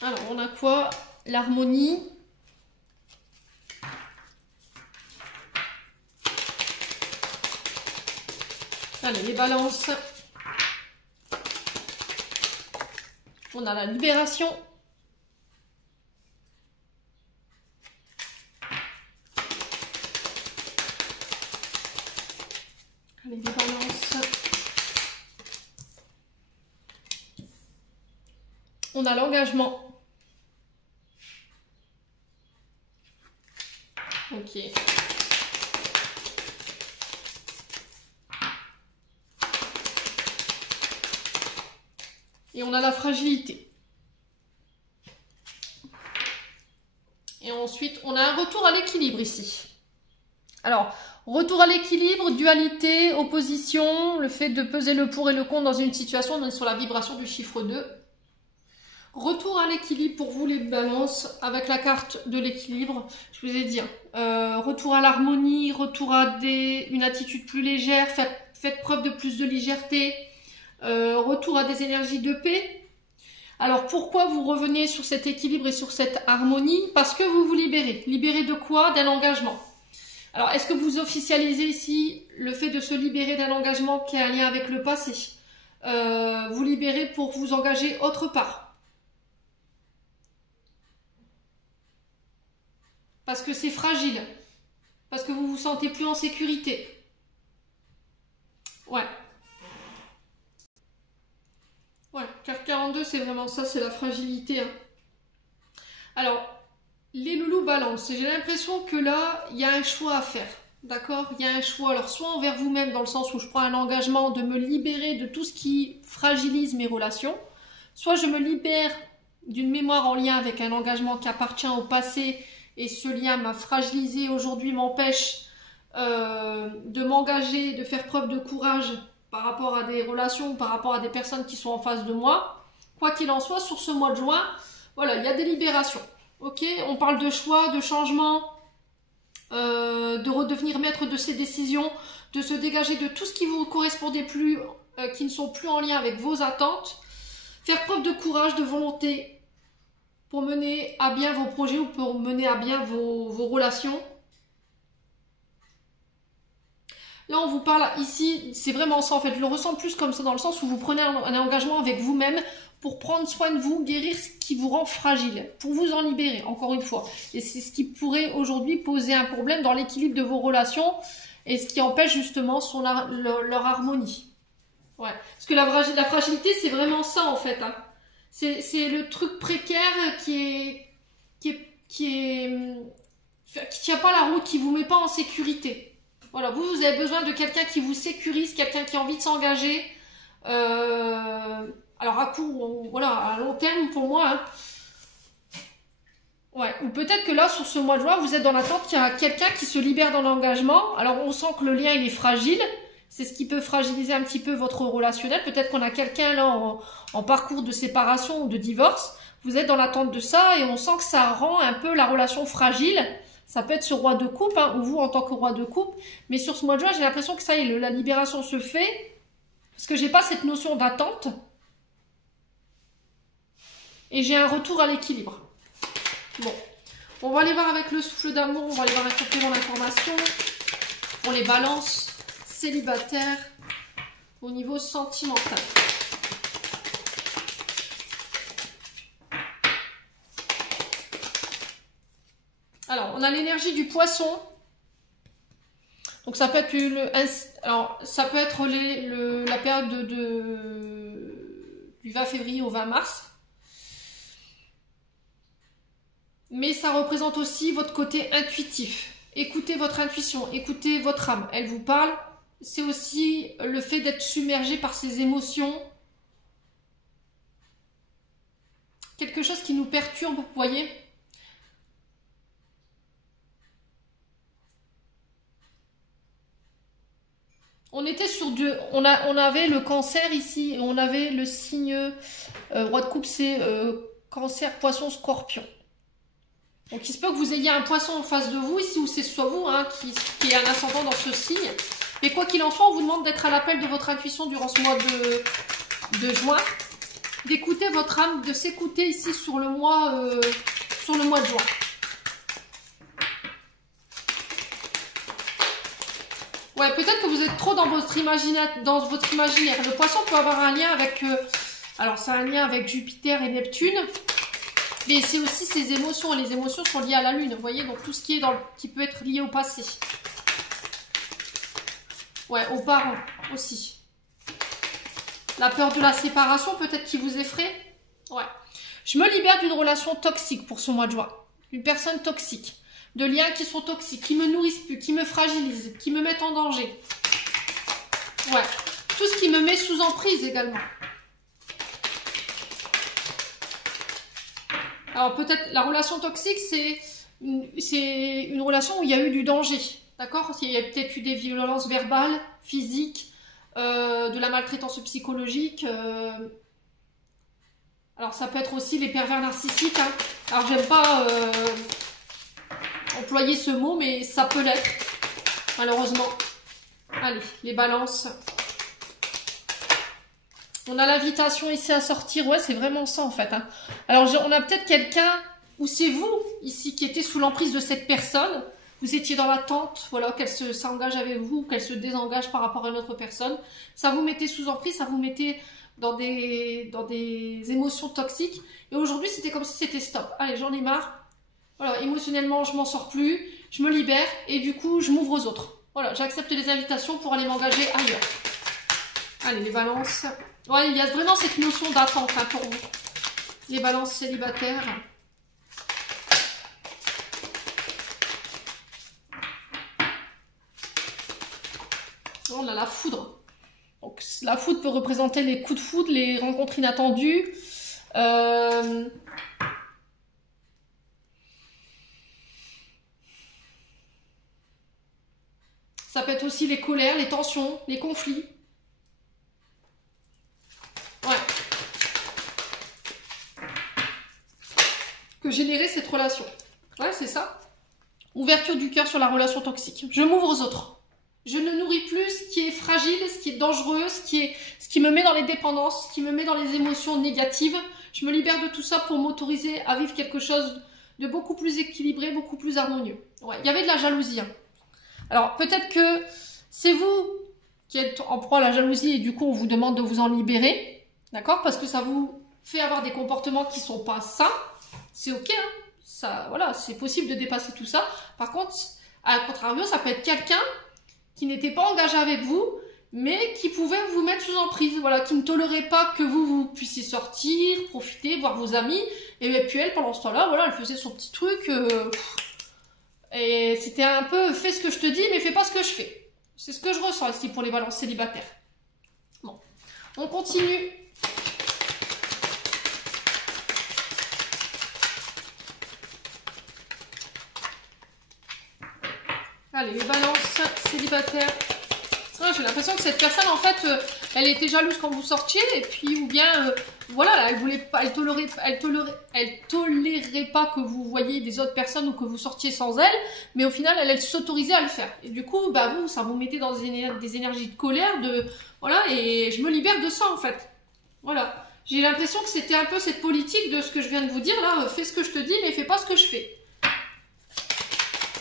Alors, on a quoi? L'harmonie. Allez, les balances. On a la libération. Allez, les balances. On a l'engagement. Ok. Et on a la fragilité. Et ensuite, on a un retour à l'équilibre ici. Alors, retour à l'équilibre, dualité, opposition, le fait de peser le pour et le contre dans une situation, on est sur la vibration du chiffre 2. Retour à l'équilibre pour vous les balances, avec la carte de l'équilibre, je vous ai dit, retour à l'harmonie, retour à une attitude plus légère, faites preuve de plus de légèreté, retour à des énergies de paix. Alors pourquoi vous revenez sur cet équilibre et sur cette harmonie? Parce que vous vous libérez. Libérez de quoi? D'un engagement. Alors est-ce que vous officialisez ici le fait de se libérer d'un engagement qui a un lien avec le passé? Vous libérez pour vous engager autre part. Parce que c'est fragile. Parce que vous vous sentez plus en sécurité. Ouais. Ouais, carte 42, c'est vraiment ça, c'est la fragilité. Hein. Alors, les loulous balance. J'ai l'impression que là, il y a un choix à faire. D'accord? Il y a un choix. Alors, soit envers vous-même, dans le sens où je prends un engagement de me libérer de tout ce qui fragilise mes relations. Soit je me libère d'une mémoire en lien avec un engagement qui appartient au passé et ce lien m'a fragilisé aujourd'hui, m'empêche de m'engager, de faire preuve de courage par rapport à des relations, par rapport à des personnes qui sont en face de moi. Quoi qu'il en soit, sur ce mois de juin, voilà, il y a des libérations. Ok, on parle de choix, de changement, de redevenir maître de ses décisions, de se dégager de tout ce qui vous correspondait plus, qui ne sont plus en lien avec vos attentes, faire preuve de courage, de volonté pour mener à bien vos projets ou pour mener à bien vos relations. Là, on vous parle ici, c'est vraiment ça en fait, je le ressens plus comme ça dans le sens où vous prenez un engagement avec vous-même pour prendre soin de vous, guérir ce qui vous rend fragile, pour vous en libérer, encore une fois. Et c'est ce qui pourrait aujourd'hui poser un problème dans l'équilibre de vos relations et ce qui empêche justement leur harmonie. Ouais. Parce que la fragilité, c'est vraiment ça en fait. Hein. C'est le truc précaire qui tient pas la route, qui vous met pas en sécurité. Voilà, vous avez besoin de quelqu'un qui vous sécurise, quelqu'un qui a envie de s'engager. Alors à court, voilà, à long terme pour moi. Hein. Ouais, ou peut-être que là, sur ce mois de juin, vous êtes dans l'attente qu'il y a quelqu'un qui se libère dans l'engagement. Alors on sent que le lien il est fragile. C'est ce qui peut fragiliser un petit peu votre relationnel. Peut-être qu'on a quelqu'un là en parcours de séparation ou de divorce. Vous êtes dans l'attente de ça et on sent que ça rend un peu la relation fragile. Ça peut être ce roi de coupe, hein, ou vous en tant que roi de coupe. Mais sur ce mois de juin, j'ai l'impression que ça y est, la libération se fait. Parce que j'ai pas cette notion d'attente. Et j'ai un retour à l'équilibre. Bon. On va aller voir avec le souffle d'amour. On va aller voir un complément d'information. On les balance. Célibataire au niveau sentimental. Alors, on a l'énergie du poisson. Donc, ça peut être la période du 20 février au 20 mars. Mais ça représente aussi votre côté intuitif. Écoutez votre intuition, écoutez votre âme. Elle vous parle. C'est aussi le fait d'être submergé par ses émotions. Quelque chose qui nous perturbe, vous voyez. On était sur deux. On avait le cancer ici et on avait le signe roi de coupe, c'est cancer, poisson, scorpion. Donc il se peut que vous ayez un poisson en face de vous ici, ou c'est soit vous hein, qui est un ascendant dans ce signe. Mais quoi qu'il en soit, on vous demande d'être à l'appel de votre intuition durant ce mois de juin, d'écouter votre âme, de s'écouter ici sur le mois de juin. Ouais, peut-être que vous êtes trop dans votre imaginaire. Le poisson peut avoir un lien avec... alors, c'est un lien avec Jupiter et Neptune. Mais c'est aussi ses émotions. Et les émotions sont liées à la Lune. Vous voyez, donc tout ce qui est qui peut être lié au passé. Ouais, aux parents aussi. La peur de la séparation, peut-être qui vous effraie. Ouais. Je me libère d'une relation toxique pour ce mois de juin. Une personne toxique. De liens qui sont toxiques, qui me nourrissent plus, qui me fragilisent, qui me mettent en danger. Ouais. Tout ce qui me met sous emprise également. Alors peut-être la relation toxique, c'est une relation où il y a eu du danger. D'accord? Il y a peut-être eu des violences verbales, physiques, de la maltraitance psychologique. Alors ça peut être aussi les pervers narcissiques. Hein. Alors j'aime pas employer ce mot, mais ça peut l'être, malheureusement. Allez, les balances. On a l'invitation ici à sortir. Ouais, c'est vraiment ça en fait. Hein. Alors on a peut-être quelqu'un, ou c'est vous ici qui étiez sous l'emprise de cette personne. Vous étiez dans l'attente, voilà, qu'elle s'engage avec vous, qu'elle se désengage par rapport à une autre personne. Ça vous mettait sous emprise, ça vous mettait dans des émotions toxiques. Et aujourd'hui, c'était comme si c'était stop. Allez, j'en ai marre. Voilà, émotionnellement, je m'en sors plus. Je me libère et du coup, je m'ouvre aux autres. Voilà, j'accepte les invitations pour aller m'engager ailleurs. Allez, les balances. Ouais, il y a vraiment cette notion d'attente hein, pour vous. Les balances célibataires. On a la foudre. Donc, la foudre peut représenter les coups de foudre, les rencontres inattendues. Ça peut être aussi les colères, les tensions, les conflits. Ouais. Que générer cette relation. Ouais, c'est ça. Ouverture du cœur sur la relation toxique. Je m'ouvre aux autres. Je ne nourris plus ce qui est fragile, ce qui est dangereux, ce qui me met dans les dépendances, ce qui me met dans les émotions négatives. Je me libère de tout ça pour m'autoriser à vivre quelque chose de beaucoup plus équilibré, beaucoup plus harmonieux. Ouais, il y avait de la jalousie. Hein. Alors, peut-être que c'est vous qui êtes en proie à la jalousie et du coup, on vous demande de vous en libérer. D'accord? Parce que ça vous fait avoir des comportements qui sont pas sains. C'est ok, hein? Ça, voilà, c'est possible de dépasser tout ça. Par contre, à contrario, ça peut être quelqu'un qui n'était pas engagé avec vous, mais qui pouvait vous mettre sous emprise, voilà, qui ne tolérait pas que vous puissiez sortir, profiter, voir vos amis, et puis elle, pendant ce temps-là, voilà, elle faisait son petit truc, et c'était un peu, fais ce que je te dis, mais fais pas ce que je fais. C'est ce que je ressens ici pour les balances célibataires. Bon, on continue. Allez, les balances célibataires. Ah, j'ai l'impression que cette personne, en fait, elle était jalouse quand vous sortiez, et puis, ou bien, voilà, elle voulait pas, elle tolérait pas que vous voyiez des autres personnes ou que vous sortiez sans elle, mais au final, elle s'autorisait à le faire. Et du coup, bah, ça vous mettait dans des énergies de colère, voilà, et je me libère de ça, en fait. Voilà. J'ai l'impression que c'était un peu cette politique de ce que je viens de vous dire, là, fais ce que je te dis, mais fais pas ce que je fais.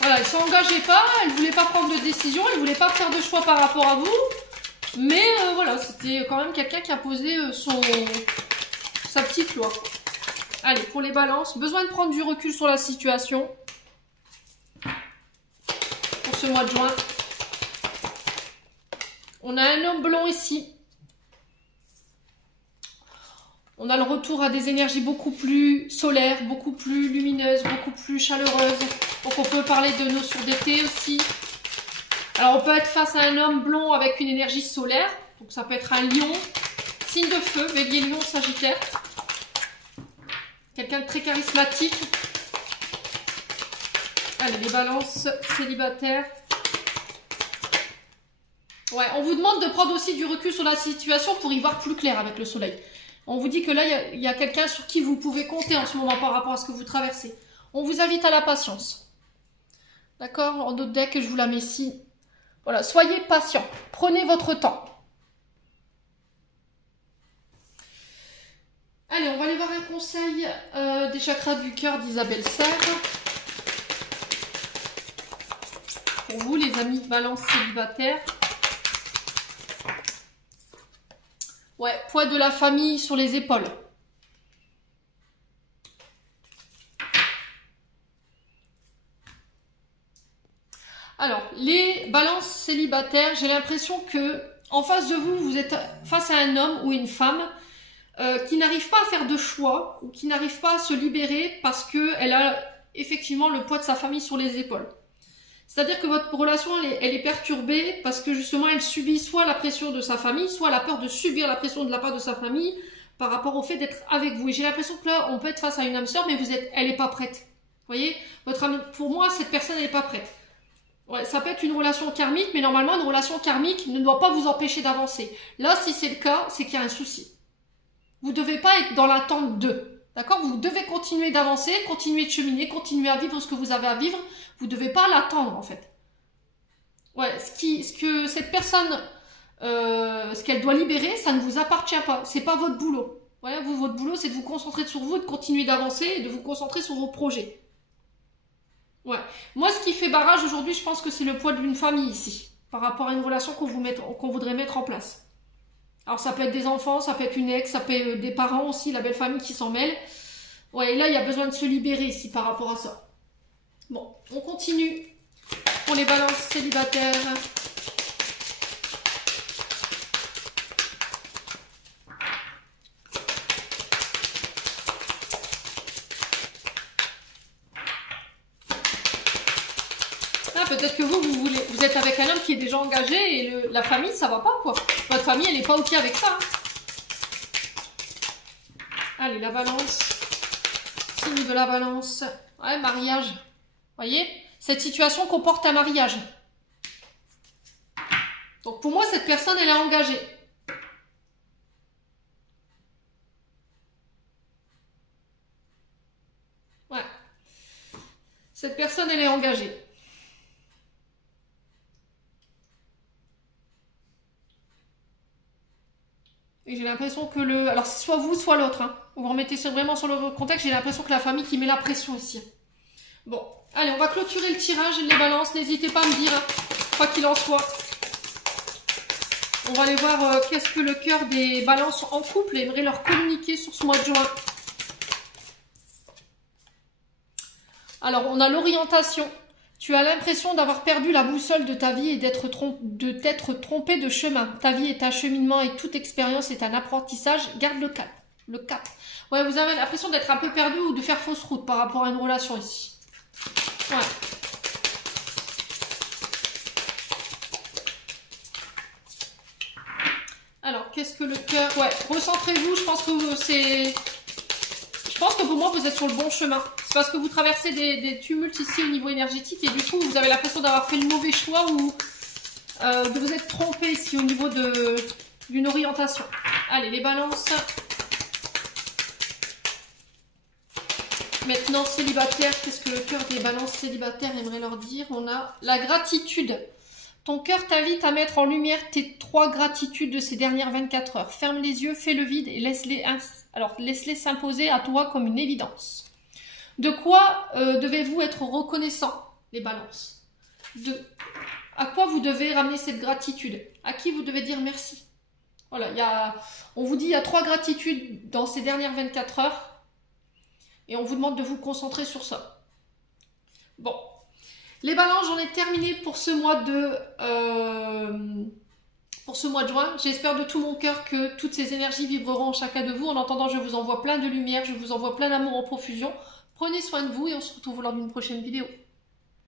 Voilà, elle s'engageait pas, elle voulait pas prendre de décision, elle voulait pas faire de choix par rapport à vous. Mais voilà, c'était quand même quelqu'un qui a posé sa petite loi. Allez, pour les balances, besoin de prendre du recul sur la situation. Pour ce mois de juin. On a un homme blond ici. On a le retour à des énergies beaucoup plus solaires, beaucoup plus lumineuses, beaucoup plus chaleureuses. Donc on peut parler de notions d'été aussi. Alors on peut être face à un homme blond avec une énergie solaire. Donc ça peut être un lion, signe de feu, bélier, lion, sagittaire. Quelqu'un de très charismatique. Allez, les balances célibataires. Ouais, on vous demande de prendre aussi du recul sur la situation pour y voir plus clair avec le soleil. On vous dit que là, il y a quelqu'un sur qui vous pouvez compter en ce moment par rapport à ce que vous traversez. On vous invite à la patience. D'accord? En d'autres decks, je vous la mets ici. Voilà, soyez patient. Prenez votre temps. Allez, on va aller voir un conseil des chakras du cœur d'Isabelle Serre. Pour vous, les amis Balance célibataires. Ouais, poids de la famille sur les épaules. Alors, les balances célibataires, j'ai l'impression que en face de vous, vous êtes face à un homme ou une femme qui n'arrive pas à faire de choix ou qui n'arrive pas à se libérer parce qu'elle a effectivement le poids de sa famille sur les épaules. C'est-à-dire que votre relation, elle est perturbée parce que justement, elle subit soit la pression de sa famille, soit la peur de subir la pression de la part de sa famille par rapport au fait d'être avec vous. Et j'ai l'impression que là, on peut être face à une âme sœur, mais elle n'est pas prête. Vous voyez, pour moi, cette personne, elle n'est pas prête. Ouais, ça peut être une relation karmique, mais normalement, une relation karmique ne doit pas vous empêcher d'avancer. Là, si c'est le cas, c'est qu'il y a un souci. Vous ne devez pas être dans l'attente d'eux. D'accord? Vous devez continuer d'avancer, continuer de cheminer, continuer à vivre ce que vous avez à vivre. Vous ne devez pas l'attendre, en fait. Ouais, ce que cette personne, ce qu'elle doit libérer, ça ne vous appartient pas. C'est pas votre boulot. Ouais, votre boulot, c'est de vous concentrer sur vous, de continuer d'avancer et de vous concentrer sur vos projets. Ouais. Moi, ce qui fait barrage aujourd'hui, je pense que c'est le poids d'une famille ici, par rapport à une relation qu'on voudrait mettre en place. Alors, ça peut être des enfants, ça peut être une ex, ça peut être des parents aussi, la belle famille qui s'en mêle. Ouais, et là, il y a besoin de se libérer ici par rapport à ça. Bon, on continue pour les balances célibataires. Peut-être que vous êtes avec un homme qui est déjà engagé et la famille, ça va pas quoi. Votre famille, elle n'est pas ok avec ça. Hein. Allez, la balance. Signe de la balance. Ouais, mariage. Voyez, cette situation comporte un mariage. Donc pour moi, cette personne, elle est engagée. Ouais. Cette personne, elle est engagée. Et j'ai l'impression que alors c'est soit vous, soit l'autre. Hein. Vous remettez vraiment sur le contexte, j'ai l'impression que la famille qui met la pression ici. Bon, allez, on va clôturer le tirage, les balances. N'hésitez pas à me dire, hein, quoi qu'il en soit. On va aller voir qu'est-ce que le cœur des balances en couple aimerait leur communiquer sur ce mois de juin. Alors, on a l'orientation. Tu as l'impression d'avoir perdu la boussole de ta vie et de t'être trompé de chemin. Ta vie est un cheminement et toute expérience est un apprentissage. Garde le cap. Le cap. Ouais, vous avez l'impression d'être un peu perdu ou de faire fausse route par rapport à une relation ici. Ouais. Alors, qu'est-ce que le cœur... Ouais, recentrez-vous. Je pense que c'est... Je pense que pour moi, vous êtes sur le bon chemin. C'est parce que vous traversez des tumultes ici au niveau énergétique et du coup, vous avez l'impression d'avoir fait le mauvais choix ou de vous être trompé ici au niveau d'une orientation. Allez, les balances. Maintenant, célibataire, qu'est-ce que le cœur des balances célibataires aimerait leur dire? On a la gratitude. Ton cœur t'invite à mettre en lumière tes 3 gratitudes de ces dernières 24 heures. Ferme les yeux, fais le vide et laisse-les s'imposer à toi comme une évidence. De quoi devez-vous être reconnaissant, les balances? À quoi vous devez ramener cette gratitude? À qui vous devez dire merci? Voilà, on vous dit il y a 3 gratitudes dans ces dernières 24 heures. Et on vous demande de vous concentrer sur ça. Bon. Les balances, j'en ai terminé pour ce mois de juin. J'espère de tout mon cœur que toutes ces énergies vibreront en chacun de vous. En attendant, je vous envoie plein de lumière, je vous envoie plein d'amour en profusion. Prenez soin de vous et on se retrouve lors d'une prochaine vidéo.